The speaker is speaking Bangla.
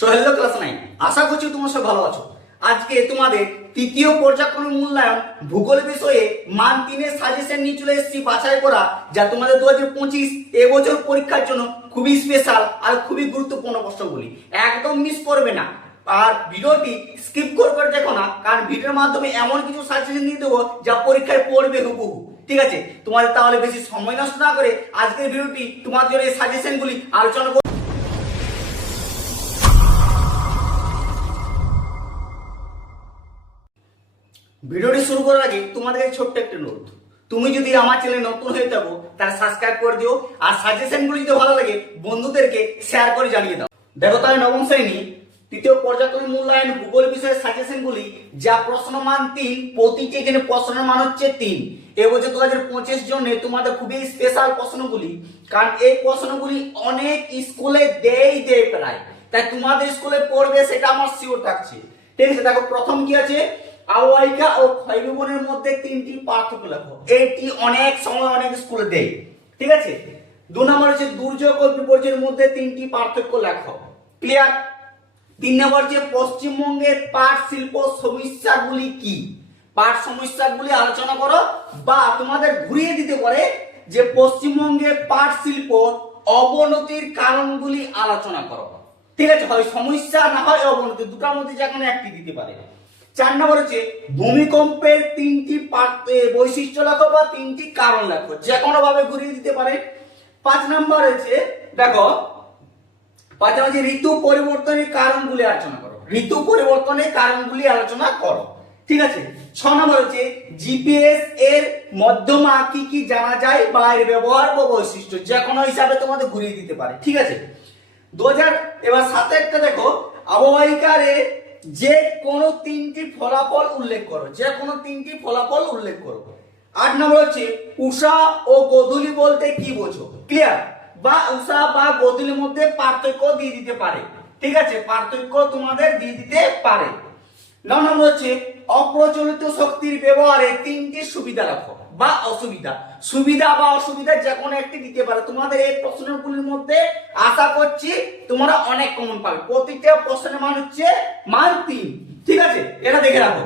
হ্যালো ক্লাস 9, আশা করছি তোমরা সব ভালো আছো। আজকে তোমাদের তৃতীয় পর্যায়ক্রমিক মূল্যায়ন ভূগোল বিষয়ে মান 3 এর সাজেশন নিয়ে চলে এসেছি বাছাই করা, যা তোমাদের 2025 এবছর পরীক্ষার জন্য খুবই স্পেশাল আর খুবই গুরুত্বপূর্ণ প্রশ্নগুলি, একদম মিস করবে না। আর ভিডিওটি স্কিপ করে দেখো না, কারণ ভিডিওর মাধ্যমে এমন কিছু সাজেশন দিয়ে দেবো যা পরীক্ষায় পড়বে হুবহু। ঠিক আছে, তোমাদের তাহলে বেশি সময় নষ্ট না করে আজকের ভিডিওটি তোমাদের জন্য এই সাজেশনগুলি আলোচনা করব। ভিডিওটি শুরু করার আগে তোমাদের ছোট্ট একটা নোট, তুমি যদি আমার চ্যানেলে নতুন হয়ে থাকো তাহলে সাবস্ক্রাইব করে দিও, আর সাজেশনগুলো যদি ভালো লাগে বন্ধুদেরকে শেয়ার করে জানিয়ে দাও। দেখো তাহলে নবম শ্রেণী তৃতীয় পর্যায়ক্রমিক মূল্যায়ন ভূগোল বিষয়ের সাজেশনগুলি, যা প্রশ্নমান 3, প্রতিটি এখানে প্রশ্নের মান হচ্ছে 3। এবছর 2025 জন্য তোমাদের খুবই স্পেশাল প্রশ্নগুলি, কারণ এই প্রশ্নগুলি অনেক স্কুলে দেয় প্রায়, তাই তোমাদের স্কুলে পড়বে সেটা আমার শিওর থাকছে। ঠিক আছে, দেখো প্রথম কি আছে, আবহাওয়িকা ও ক্ষয়বিবরণের মধ্যে 3টি পার্থক্য লেখো। এটি অনেক সময় অনেক স্কুলে দেয়। ঠিক আছে, 2 নম্বর হচ্ছে দুর্যোগ ও বিপর্যয়ের মধ্যে 3টি পার্থক্য লেখো। ক্লিয়ার? 3 নম্বর হচ্ছে পশ্চিমবঙ্গের পাট শিল্প সমস্যাগুলি কি, পাট সমস্যাগুলি আলোচনা করো, বা তোমাদের ঘুরিয়ে দিতে পারে যে পশ্চিমবঙ্গের পাট শিল্প অবনতির কারণগুলি আলোচনা করো। ঠিক আছে, হয় সমস্যা না হয় অবনতি, দুটার মধ্যে যে কোনো একটি দিতে পারে। 4 নম্বর হচ্ছে ভূমিকম্পের 3টি বৈশিষ্ট্য লেখো বা 3টি কারণ লেখো, যে কোনো ভাবে ঘুরিয়ে দিতে পারে। 5 নম্বর হচ্ছে দেখো, 5 নম্বর হচ্ছে ঋতু পরিবর্তনের কারণগুলি আলোচনা করো, ঋতু পরিবর্তনের কারণগুলি আলোচনা করো। ঠিক আছে, 6 নম্বর হচ্ছে জিপিএস এর মাধ্যমে কি কি জানা যায় বা এর ব্যবহার বা বৈশিষ্ট্য, যে কোনো হিসাবে তোমাদের ঘুরিয়ে দিতে পারে। ঠিক আছে, 2000 এবার 7 একটা দেখো, আবহাওয়িকারে যে কোনো 3টি ফলাফল উল্লেখ করো, যে কোনো 3টি ফলাফল উল্লেখ করো। 8 নম্বর হচ্ছে উষা ও গোধূলি বলতে কি বোঝো। ক্লিয়ার? বা উষা বা গোধূলির মধ্যে পার্থক্য দিয়ে দিতে পারে। ঠিক আছে, পার্থক্য তোমাদের দিয়ে দিতে পারে। 9 নম্বর হচ্ছে অপ্রচলিত শক্তির ব্যবহারে 3টি সুবিধা রাখো বা অসুবিধা। সুবিধা বা অসুবিধা যে কোনো একটি দিতে পারে। তোমাদের এই প্রশ্নগুলির মধ্যে আশা করছি তোমরা অনেক কমন পাবে। প্রতিটা প্রশ্নের মান হচ্ছে মান 3। ঠিক আছে, এটা দেখে রাখো।